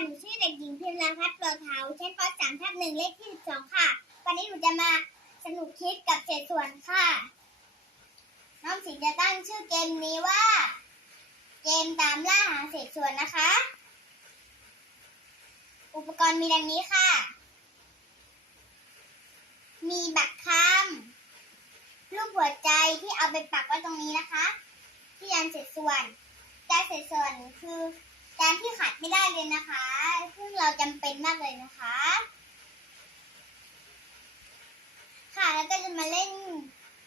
หนูชื่อเด็กหญิงพิมราพัฒน์เปลือกขาชั้นป .3 ทับหนึ่งเลขที่12ค่ะ วันนี้หนูจะมาสนุกคิดกับเศษส่วนค่ะ น้องสิงจะตั้งชื่อเกมนี้ว่า เกมตามล่าหาเศษส่วนนะคะ อุปกรณ์มีดังนี้ค่ะ มีบัตรคำรูปหัวใจที่เอาไปปักไว้ตรงนี้นะคะ ที่ยันเศษส่วนการเศษส่วนคือ การที่ขาดไม่ได้เลยนะคะ ซึ่งเราจำเป็นมากเลยนะคะ ค่ะแล้วก็จะมาเล่น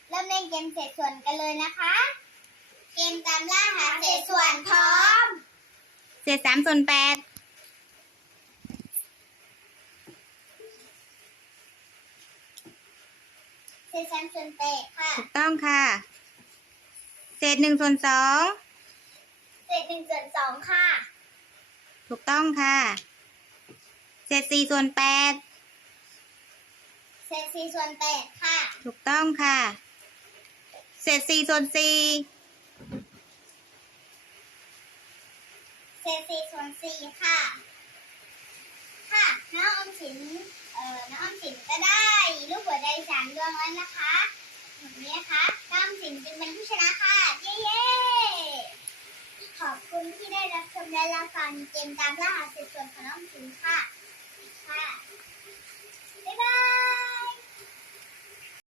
เริ่มเล่นเกมเศษส่วนกันเลยนะคะ เกมตามล่าหาเศษส่วนพร้อม เศษสามส่วนแปดเศษสามส่วนแปดค่ะ ถูกต้องค่ะ เศษหนึ่งส่วนสองเศษหนึ่งส่วนสองค่ะ ถูกต้องค่ะ เศษสี่ส่วนแปดเศษสี่ส่วนแปดค่ะ ถูกต้องค่ะ เศษสี่ส่วนสี่เศษสี่ส่วนสี่ค่ะ ค่ะ น้องออมสิน เอ่อ น้องออมสินก็ได้รูปหัวใจสามดวงแล้วนะคะแบบนี้นะคะน้องออมสินจึงเป็นผู้ชนะค่ะ เย้เย้ขอบคุณที่ ได้รับชมและรับฟังเกมตามล่าหาสืบสวนของน้องออมสินค่ะ